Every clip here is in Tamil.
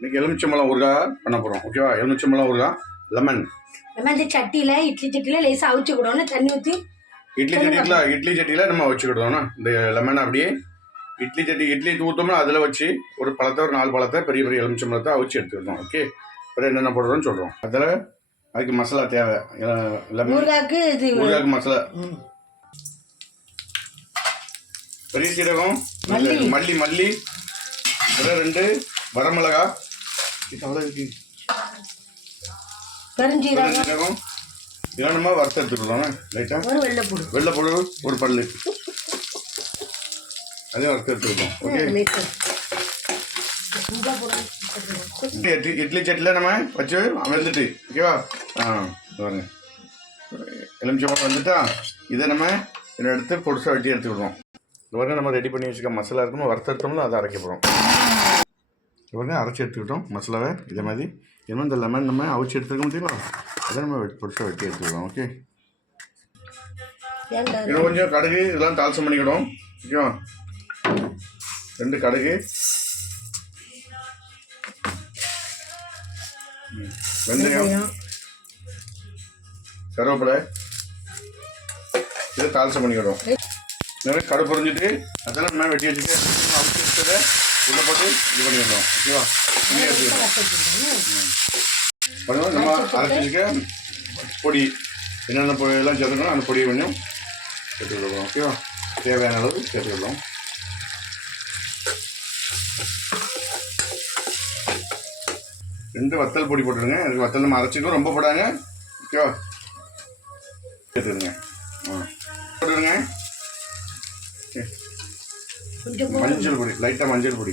இன்னைக்கு எலுமிச்சம்பழம் ஊறுகாய் பண்ண போகிறோம். ஓகேவா? எலுமிச்சம்பழம் ஊறுகாய் லெமன். இந்த சட்டியில் இட்லி சட்டியில் லேசாக அவிச்சுக்கிடணும். தண்ணி ஊற்றி இட்லி சட்டியில் நம்ம வச்சுக்கிடுவோம்னா இந்த லெமன் அப்படியே இட்லி ஊற்றோம்னா அதில் வச்சு ஒரு 4 பழத்தை பெரிய பெரிய எலுமிச்சம்பழத்தை அவிச்சு எடுத்துக்கிட்டோம். ஓகே, அப்புறம் என்னென்ன போடுறோம்னு சொல்கிறோம். அதில் அதுக்கு மசாலா தேவை. லெமன் ஊறுகாய்க்கு மசாலா பெரிய சீரகம், மல்லி, 2 வரமிளகா, பெருஞ்சீரகம், இதெல்லாம் நம்ம வறுத்து எடுத்துக்கலாம். லைட்டாக வெள்ளைப்பூடு ஒரு பல்லு அதையும் வறுத்து எடுத்துக்கிட்டோம். ஓகே, இட்லி சட்டியில் நம்ம வச்சு வெந்துட்டு. ஓகேவா? பாருங்க, எலுமிச்சம்பழம் வந்துட்டா இதை நம்ம இதை எடுத்து பொடிசாக வெட்டி எடுத்துக்கிடுவோம். இவங்க நம்ம ரெடி பண்ணி வச்சுக்க மசாலா இருக்கணும். வறுத்து எடுத்தோம்னா அதை அரைக்க போகிறோம். இவங்க அரைச்சி எடுத்துக்கிட்டோம் மசாலாவை. இதே மாதிரி இன்னும் இந்த லெமன் நம்ம அவிச்சு எடுத்துக்க முடியுமா, அதை நம்ம பொடிசாக வெட்டி எடுத்துக்கலாம். ஓகே, இன்னும் கொஞ்சம் கடுகு இதெல்லாம் தாளிசம் பண்ணிக்கிடும். ஓகேவா? 2 கடுகு, வெந்தயம், கருவேப்பிலை, இதை தாளிசம் பண்ணிக்கிடும். இந்த மாதிரி கடுகு பொரிஞ்சிட்டு அதெல்லாம் நம்ம வெட்டி வச்சுட்டு அவிச்சு எடுத்ததை உள்ள போட்டு இது பண்ணிடுறோம். ஓகேவா? பண்ணுவோம். நம்ம அரைச்சி வச்சுக்க பொடி என்னென்ன பொடியெல்லாம் சேர்த்துக்கணும் அந்த பொடியை கொஞ்சம் சேர்த்துக்கிடுவோம். ஓகேவா? தேவையான அளவு சேர்த்துக்கிடுவோம். வத்தல் பொடி போட்டுடுங்க. அதுக்கு வத்தல் நம்ம அரைச்சிக்கோ, ரொம்ப போடாங்க. ஓகேவா? சேர்த்துடுங்க. போட்டுடுங்க. மஞ்சள் பொடி, லைட்டாக மஞ்சள் பொடி,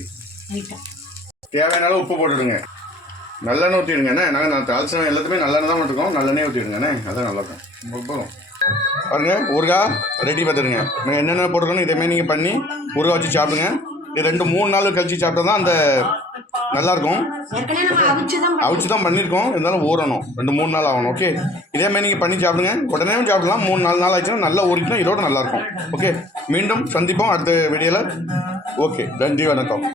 தேவையான அளவு உப்பு போட்டுடுங்க. நல்லெண்ணெய் ஊற்றிடுங்கண்ணே. நான் தாளிசம் எல்லாத்துமே நல்லெண்ணெய் தான் போட்டுருக்கோம். நல்லெண்ணெய் ஊற்றிடுங்கண்ணே, அதான் நல்லாயிருக்கும். போதும். பாருங்கள், ஊறுகாய் ரெடி பார்த்துடுங்க. என்னென்ன போட்டுருக்கணும் இதேமாதிரி நீங்கள் பண்ணி ஊறுகாய் வச்சு சாப்பிடுங்க. இது 2-3 நாள் கழிச்சு சாப்பிட்டா தான் அந்த நல்லாயிருக்கும். அவிச்சு தான் பண்ணியிருக்கோம், இருந்தாலும் ஊறணும். 2-3 நாள் ஆகணும். ஓகே, இதேமாதிரி நீங்கள் பண்ணி சாப்பிடுங்க. உடனே சாப்பிடலாம். 3-4 நாள் ஆச்சுன்னா நல்லா ஊறிச்சுன்னா இதோட நல்லாயிருக்கும். ஓகே, மீண்டும் சந்திப்போம் அடுத்த வீடியோவில். ஓகே, நன்றி, வணக்கம்.